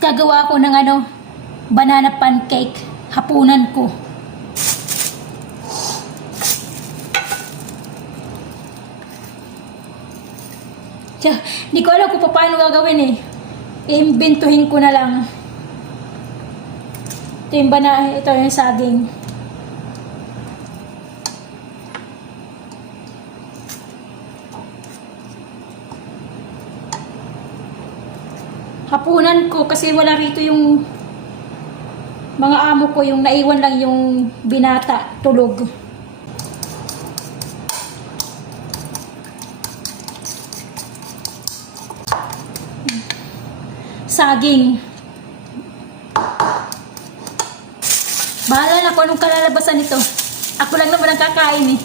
Gagawa ko ng banana pancake. Hapunan ko. Tiyan, di ko alam kung paano gagawin eh. Iimbintuhin ko na lang. Ito yung saging. Hapunan ko kasi wala rito yung mga amo ko, yung naiwan lang yung binata, tulog. Saging. Bahala na kung anong kalalabasan nito. Ako lang naman ang kakain eh.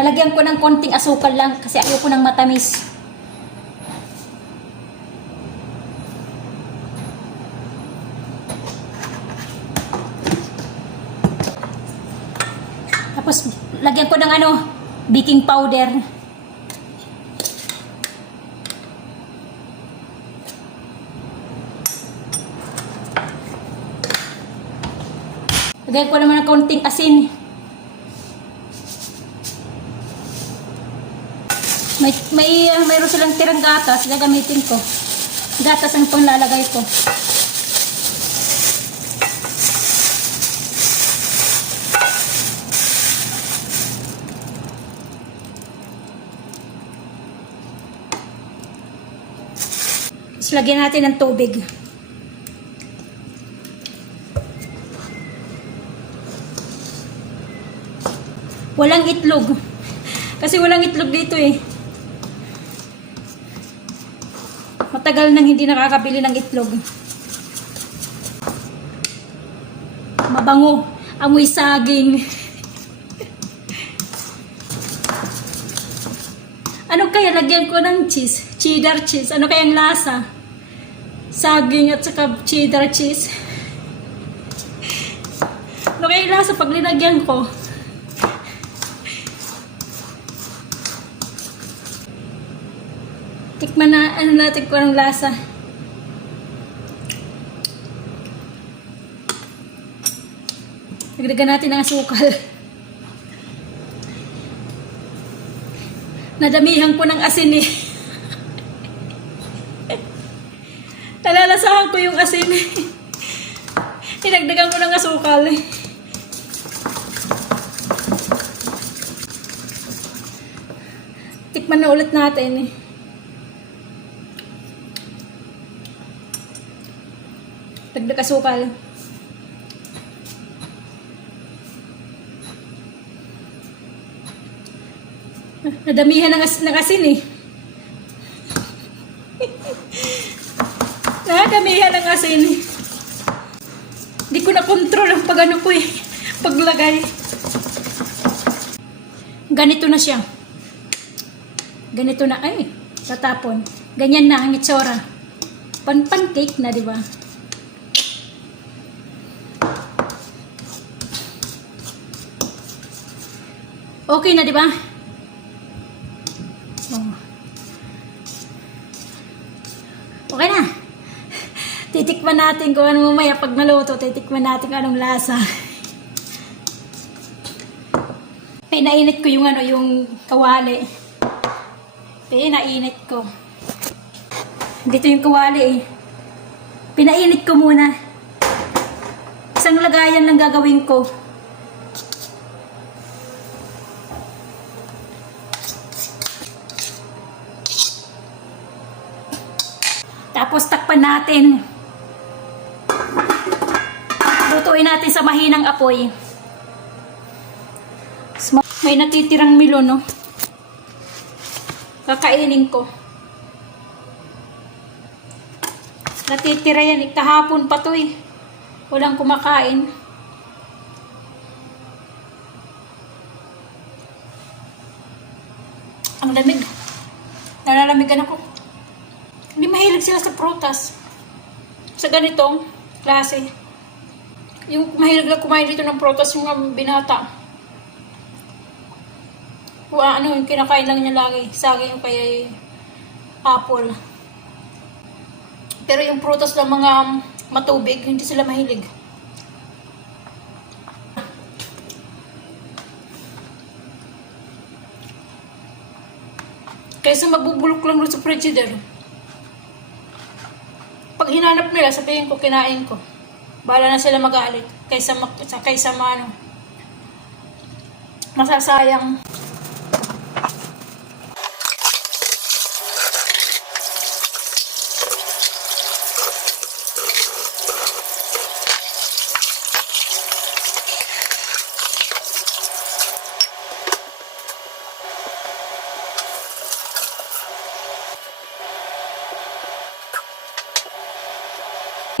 Nalagyan ko ng konting asukal lang kasi ayoko ng matamis. Tapos lagyan ko ng baking powder. Lagyan ko naman ng konting asin. Mayroon silang tirang gatas, gagamitin ko. Gatas ang panglalagay ko. Tapos lagyan natin ng tubig. Walang itlog. Kasi walang itlog dito eh. Matagal nang hindi nakakabili ng itlog. Mabango. Amoy saging. Ano kaya lagyan ko ng cheese? Cheddar cheese. Ano kayang lasa? Saging at saka cheddar cheese. Ano kayang lasa pag linagyan ko? Tikman na, natin kung anong lasa. Nagdagan natin ng asukal. Nadamihan ko ng asin eh. Nalalasahan ko yung asin. Tinagdagan ko ng asukal eh. Tikman na ulit natin eh. Dagdag asukal. Nadamihan ng asin eh. Nadamihan ng asin eh. Hindi ko na control ang pag ko eh. Paglagay. Ganito na siya. Ganito na. Ay, tatapon. Ganyan na ang itsura. Pancake na, di ba? Okay na, di ba? Oh. Okay na. Titikman natin kung ano mamaya pag maluto. Titikman natin kung anong lasa. Pinainit ko yung yung kawali. Pinainit ko. Dito yung kawali eh. Pinainit ko muna. Isang lagayan lang gagawin ko. Tapos takpan natin. Lutuin natin sa mahinang apoy. May natitirang milon, no? Kakainin ko. Natitira yan. Kahapon pa to eh. Walang kumakain. Ang lamig. Nalalamigan ako. Hindi mahilig sila sa prutas. Sa ganitong klase. Yung mahilig lang kumain dito ng prutas yung mga binata. Ano, yung kinakain lang niya lagi. Saging yung kaya apple. Pero yung prutas ng mga matubig, hindi sila mahilig. Kaysa magbubulok lang doon sa frigider. Pag hinanap nila, sabihin ko, kinain ko. Bahala na sila magalit. Kaysa masasayang.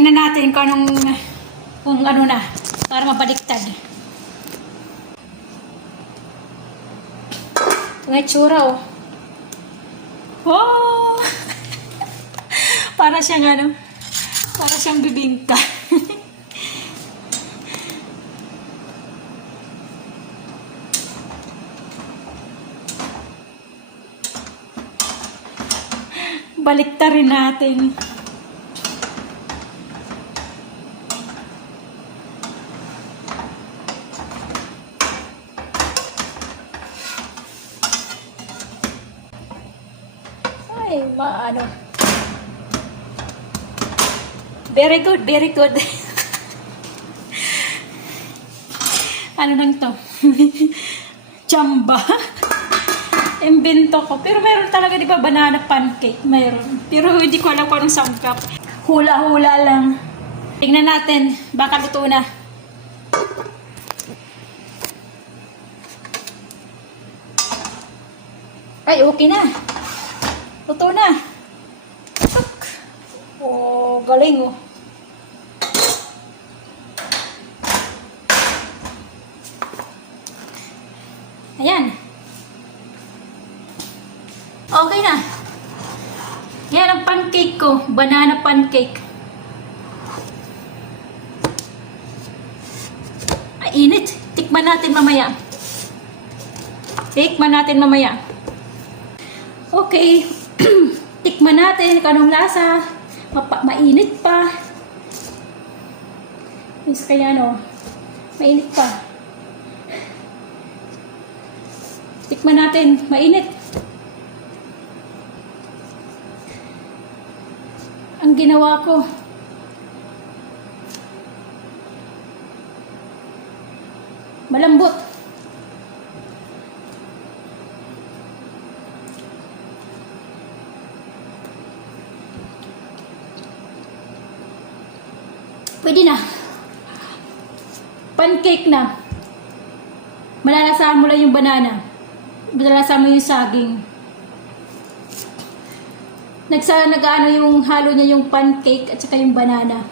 Tingnan natin kung ano na, para mabaliktad. Ito nga itsura, oh. Oh! Para siyang bibingka. Baliktarin natin. Ay, ano. Very good, very good. Ano lang to? Chamba. Imbento ko. Pero meron talaga, di ba, banana pancake? Meron. Pero hindi ko alam kung anong sangkap. Hula-hula lang. Tingnan natin. Baka luto na. Ay, okay na. Luto na. Oh, galing oh. Ayan. Okay na. Yan ang pancake ko. Banana pancake. Ay, init. Tikman natin mamaya. Tikman natin mamaya. Okay. Tikman natin kung anong lasa. Mainit pa. Is kaya no. Mainit pa. Tikman natin. Mainit. Ang ginawa ko. Malambot. Pwede na. Pancake na. Malalasahan mo lang yung banana. Malalasahan mo yung saging. Nag-ano yung halo niya yung pancake at saka yung banana.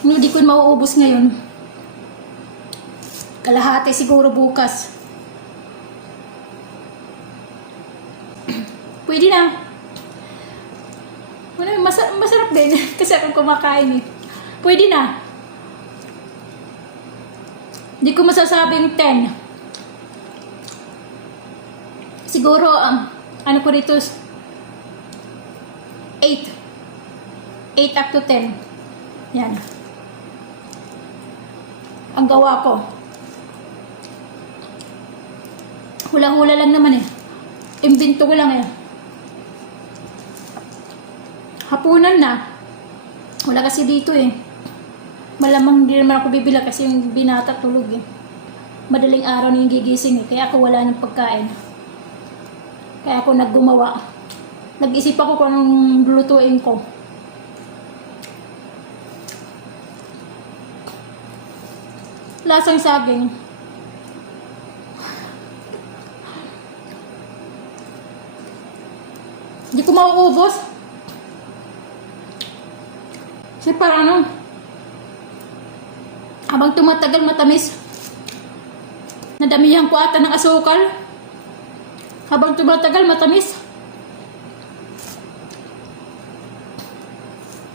Hindi ko mauubos ngayon. Kalahati siguro bukas. Pwede na. Masarap din. Kasi ako kumakain eh. Pwede na. Hindi ko masasabing 10. Siguro, ano ko dito, 8. 8 up to 10. Yan. Ang gawa ko. Hula-hula lang naman eh. Imbento ko lang eh. Hapunan na. Wala kasi dito eh. Malamang hindi naman ako bibila kasi yung binata tulog eh. Madaling araw na yung gigising eh. Kaya ako wala ng pagkain. Kaya ako naggumawa. Nag-isip ako kung anong lulutuin ko. Lasang saging. Hindi ko mauubos. Kasi parang ano, habang tumatagal matamis. Nadamihan ko ata ng asukal. Habang tumatagal, matamis.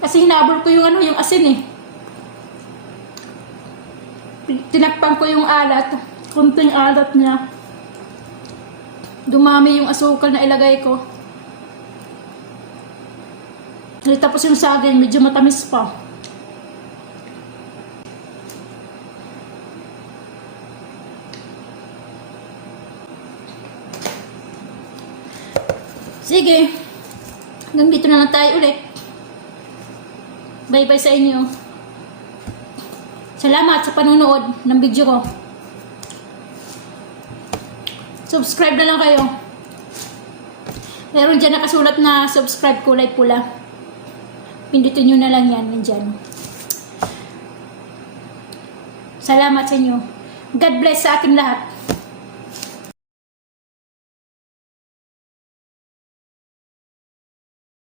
Kasi hinabol ko yung asin eh. Tinakpan ko yung alat. Kunting alat niya. Dumami yung asukal na ilagay ko. Tapos yung saging, medyo matamis pa. Sige. Hanggang dito na lang tayo ulit. Bye-bye sa inyo. Salamat sa panunood ng video ko. Subscribe na lang kayo. Meron dyan nakasulat na subscribe, kulay pula. Pindutin nyo na lang yan. Nandyan. Salamat sa inyo. God bless sa ating lahat.